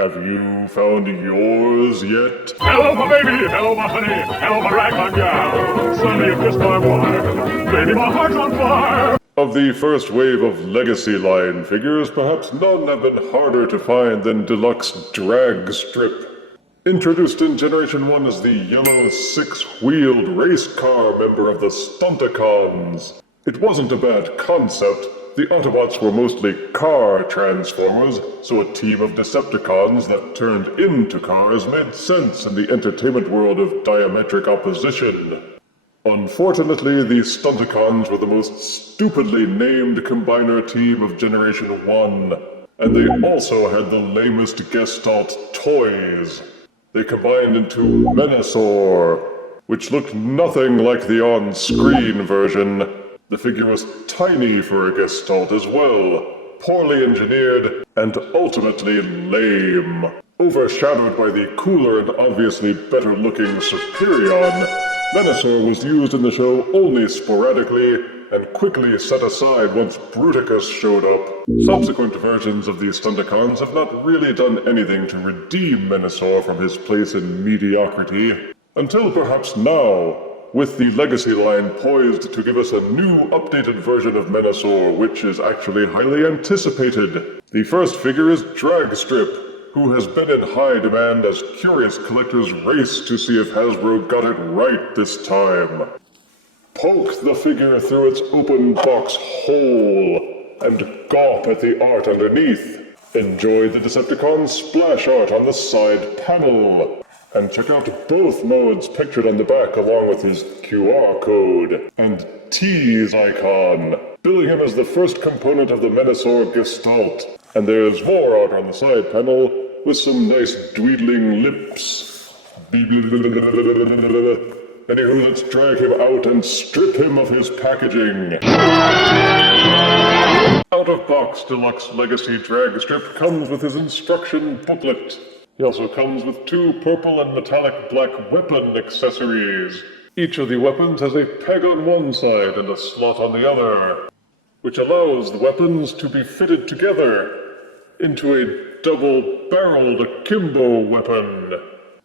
Have you found yours yet? Hello, my baby! Hello, my honey! Hello, my ragtime gal! Son, you've kissed my wife! Baby, my heart's on fire! Of the first wave of Legacy line figures, perhaps none have been harder to find than Deluxe Dragstrip. Introduced in Generation 1 as the yellow six-wheeled race car member of the Stunticons. It wasn't a bad concept. The Autobots were mostly car transformers, so a team of Decepticons that turned into cars made sense in the entertainment world of diametric opposition. Unfortunately, the Stunticons were the most stupidly named combiner team of Generation 1, and they also had the lamest gestalt toys. They combined into Menasor, which looked nothing like the on-screen version. The figure was tiny for a gestalt as well, poorly engineered, and ultimately lame. Overshadowed by the cooler and obviously better-looking Superion, Menasor was used in the show only sporadically and quickly set aside once Bruticus showed up. Subsequent versions of the Stunticons have not really done anything to redeem Menasor from his place in mediocrity, until perhaps now, with the Legacy line poised to give us a new updated version of Menasor, which is actually highly anticipated. The first figure is Dragstrip, who has been in high demand as curious collectors race to see if Hasbro got it right this time. Poke the figure through its open box hole and gawp at the art underneath. Enjoy the Decepticon splash art on the side panel. And check out both modes pictured on the back along with his QR code and tease icon, billing him as the first component of the Menasor gestalt. And there's more art on the side panel with some nice dweedling lips. Anywho, let's drag him out and strip him of his packaging. Out-of-box Deluxe Legacy Dragstrip comes with his instruction booklet. He also comes with 2 purple and metallic black weapon accessories. Each of the weapons has a peg on one side and a slot on the other, which allows the weapons to be fitted together into a double-barreled akimbo weapon.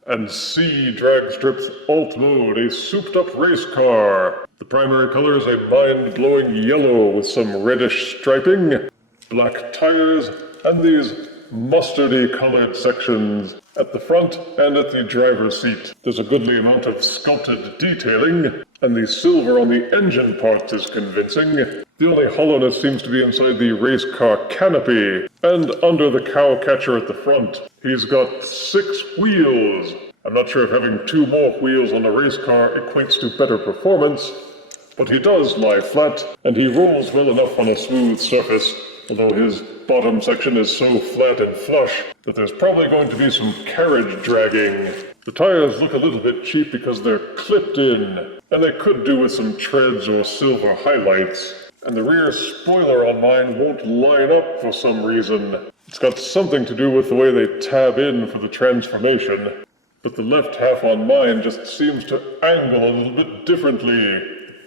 And see Dragstrip's alt mode, a souped-up race car. The primary color is a mind-blowing yellow with some reddish striping, black tires, and these mustardy-colored sections at the front and at the driver's seat. There's a goodly amount of sculpted detailing, and the silver on the engine parts is convincing. The only hollowness seems to be inside the race car canopy, and under the cow catcher at the front. He's got 6 wheels. I'm not sure if having 2 more wheels on a race car equates to better performance, but he does lie flat, and he rolls well enough on a smooth surface, although his bottom section is so flat and flush that there's probably going to be some carriage dragging. The tires look a little bit cheap because they're clipped in, and they could do with some treads or silver highlights. And the rear spoiler on mine won't line up for some reason. It's got something to do with the way they tab in for the transformation, but the left half on mine just seems to angle a little bit differently.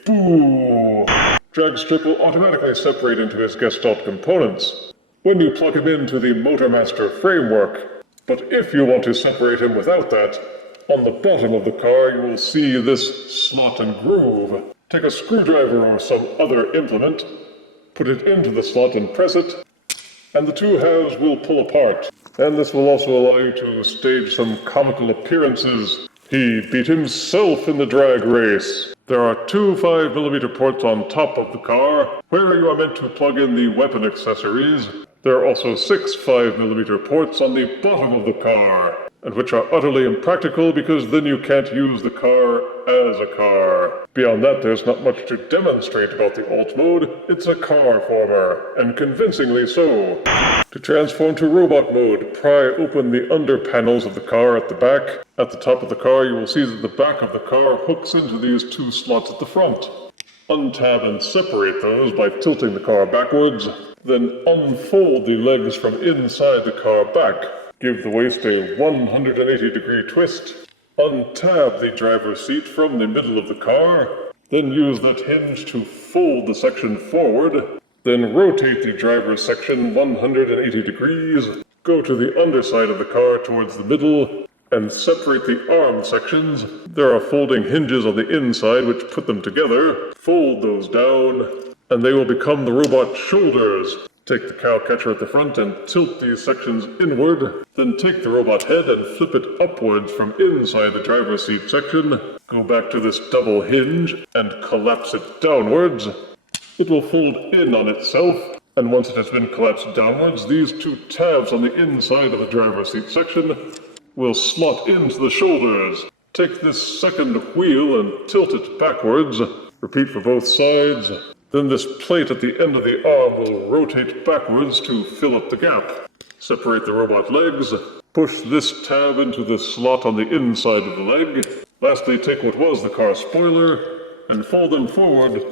Boo! Dragstrip will automatically separate into his gestalt components when you plug him into the Motormaster framework. But if you want to separate him without that, on the bottom of the car you will see this slot and groove. Take a screwdriver or some other implement, put it into the slot and press it, and the 2 halves will pull apart. And this will also allow you to stage some comical appearances. He beat himself in the drag race. There are 2 5mm ports on top of the car, where you are meant to plug in the weapon accessories. There are also 6 5mm ports on the bottom of the car, and which are utterly impractical because then you can't use the car as a car. Beyond that, there's not much to demonstrate about the alt mode. It's a car former, and convincingly so. To transform to robot mode, pry open the under panels of the car at the back. At the top of the car, you will see that the back of the car hooks into these 2 slots at the front. Untab and separate those by tilting the car backwards, then unfold the legs from inside the car back. Give the waist a 180-degree twist. Untab the driver's seat from the middle of the car, then use that hinge to fold the section forward, then rotate the driver's section 180 degrees, Go to the underside of the car towards the middle and separate the arm sections. There are folding hinges on the inside which put them together. Fold those down, and they will become the robot shoulders. Take the cow catcher at the front and tilt these sections inward. Then take the robot head and flip it upwards from inside the driver's seat section. Go back to this double hinge and collapse it downwards. It will fold in on itself, and once it has been collapsed downwards, these two tabs on the inside of the driver's seat section will slot into the shoulders. Take this second wheel and tilt it backwards. Repeat for both sides. Then this plate at the end of the arm will rotate backwards to fill up the gap. Separate the robot legs. Push this tab into the slot on the inside of the leg. Lastly, take what was the car spoiler and fold them forward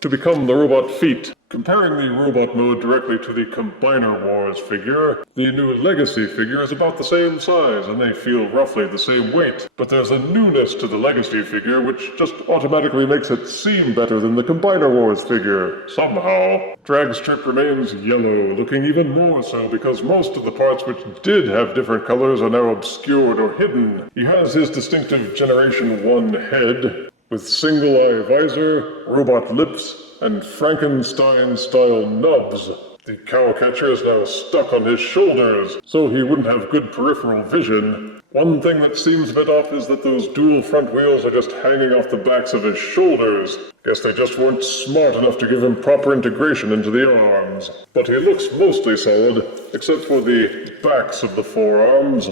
to become the robot feet. Comparing the robot mode directly to the Combiner Wars figure, the new Legacy figure is about the same size and they feel roughly the same weight. But there's a newness to the Legacy figure which just automatically makes it seem better than the Combiner Wars figure. Somehow. Dragstrip remains yellow, looking even more so because most of the parts which did have different colors are now obscured or hidden. He has his distinctive Generation 1 head, with single-eye visor, robot lips, and Frankenstein-style nubs. The cowcatcher is now stuck on his shoulders, so he wouldn't have good peripheral vision. One thing that seems a bit off is that those dual front wheels are just hanging off the backs of his shoulders. Guess they just weren't smart enough to give him proper integration into the arms. But he looks mostly solid, except for the backs of the forearms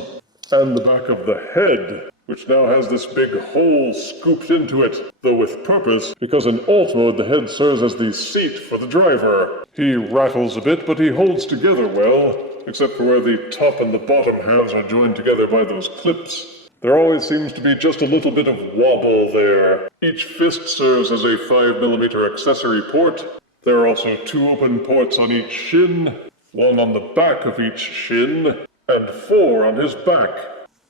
and the back of the head, which now has this big hole scooped into it, though with purpose, because in alt mode the head serves as the seat for the driver. He rattles a bit, but he holds together well, except for where the top and the bottom halves are joined together by those clips. There always seems to be just a little bit of wobble there. Each fist serves as a 5mm accessory port. There are also 2 open ports on each shin, 1 on the back of each shin, and 4 on his back.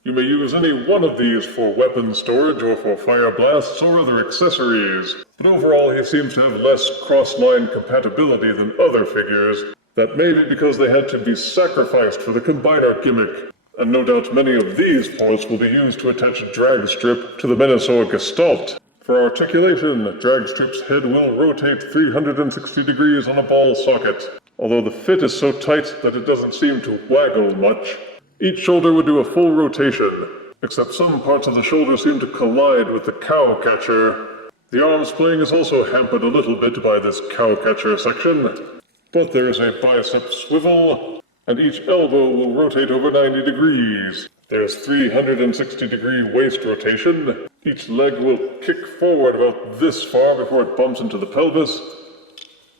You may use any one of these for weapon storage or for fire blasts or other accessories, but overall he seems to have less cross-line compatibility than other figures. That may be because they had to be sacrificed for the combiner gimmick, and no doubt many of these ports will be used to attach Dragstrip to the Menasor gestalt. For articulation, Dragstrip's head will rotate 360 degrees on a ball socket, although the fit is so tight that it doesn't seem to waggle much. Each shoulder would do a full rotation, except some parts of the shoulder seem to collide with the cowcatcher. The arm splaying is also hampered a little bit by this cowcatcher section, but there is a bicep swivel, and each elbow will rotate over 90 degrees. There's 360-degree waist rotation. Each leg will kick forward about this far before it bumps into the pelvis,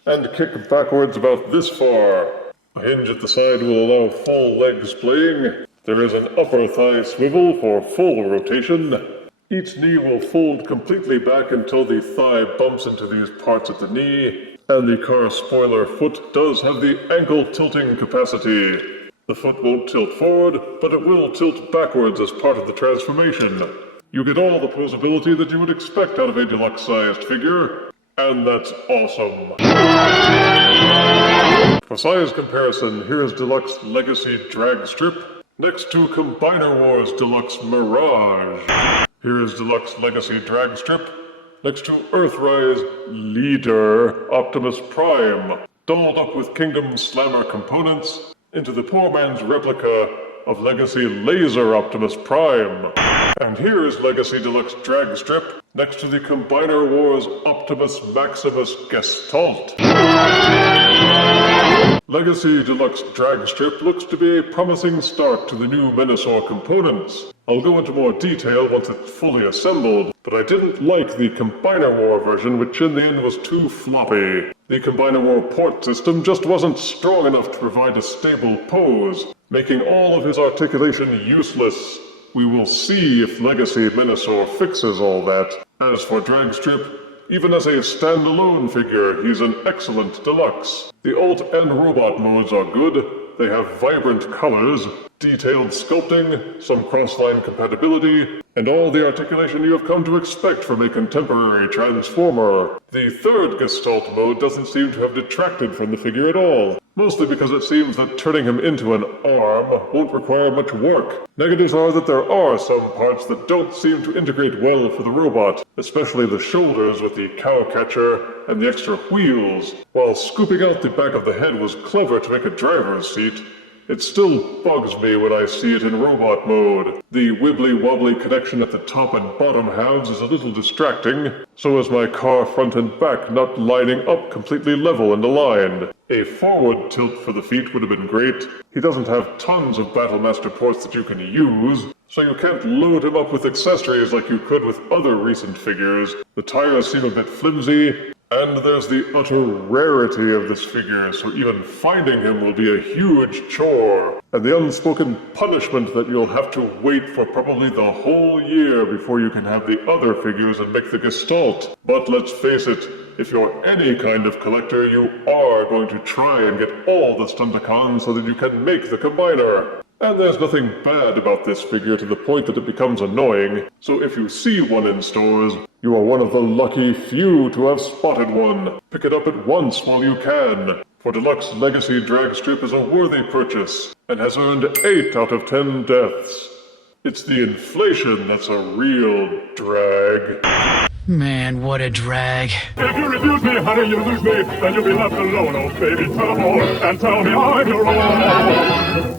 and kick backwards about this far. A hinge at the side will allow full leg splaying. There is an upper thigh swivel for full rotation. Each knee will fold completely back until the thigh bumps into these parts at the knee, and the car spoiler foot does have the ankle tilting capacity. The foot won't tilt forward, but it will tilt backwards as part of the transformation. You get all the posability that you would expect out of a deluxe-sized figure, and that's awesome. For size comparison, here is Deluxe Legacy Dragstrip next to Combiner Wars Deluxe Mirage. Here is Deluxe Legacy Dragstrip next to Earthrise Leader Optimus Prime, dolled up with Kingdom Slammer components into the poor man's replica of Legacy Laser Optimus Prime. And here is Legacy Deluxe Dragstrip next to the Combiner Wars Optimus Maximus Gestalt. Legacy Deluxe Dragstrip looks to be a promising start to the new Menasor components. I'll go into more detail once it's fully assembled, but I didn't like the Combiner War version, which in the end was too floppy. The Combiner War port system just wasn't strong enough to provide a stable pose, making all of his articulation useless. We will see if Legacy Menasor fixes all that. As for Dragstrip, even as a standalone figure, he's an excellent deluxe. The alt and robot modes are good, they have vibrant colors, detailed sculpting, some cross-line compatibility, and all the articulation you have come to expect from a contemporary Transformer. The third gestalt mode doesn't seem to have detracted from the figure at all, mostly because it seems that turning him into an arm won't require much work. Negatives are that there are some parts that don't seem to integrate well for the robot, especially the shoulders with the cow catcher and the extra wheels. While scooping out the back of the head was clever to make a driver's seat, it still bugs me when I see it in robot mode. The wibbly-wobbly connection at the top and bottom halves is a little distracting, so is my car front and back not lining up completely level and aligned. A forward tilt for the feet would have been great. He doesn't have tons of Battlemaster ports that you can use, so you can't load him up with accessories like you could with other recent figures. The tires seem a bit flimsy, and there's the utter rarity of this figure, so even finding him will be a huge chore. And the unspoken punishment that you'll have to wait for probably the whole year before you can have the other figures and make the gestalt. But let's face it, if you're any kind of collector, you are going to try and get all the Stunticons so that you can make the combiner. And there's nothing bad about this figure to the point that it becomes annoying, so if you see one in stores, you are one of the lucky few to have spotted one. Pick it up at once while you can, for Deluxe Legacy Dragstrip is a worthy purchase, and has earned 8 out of 10 deaths. It's the inflation that's a real drag. Man, what a drag. If you refuse me, honey, you lose me. Then you'll be left alone, oh baby. Tell them all and tell me I'm your own.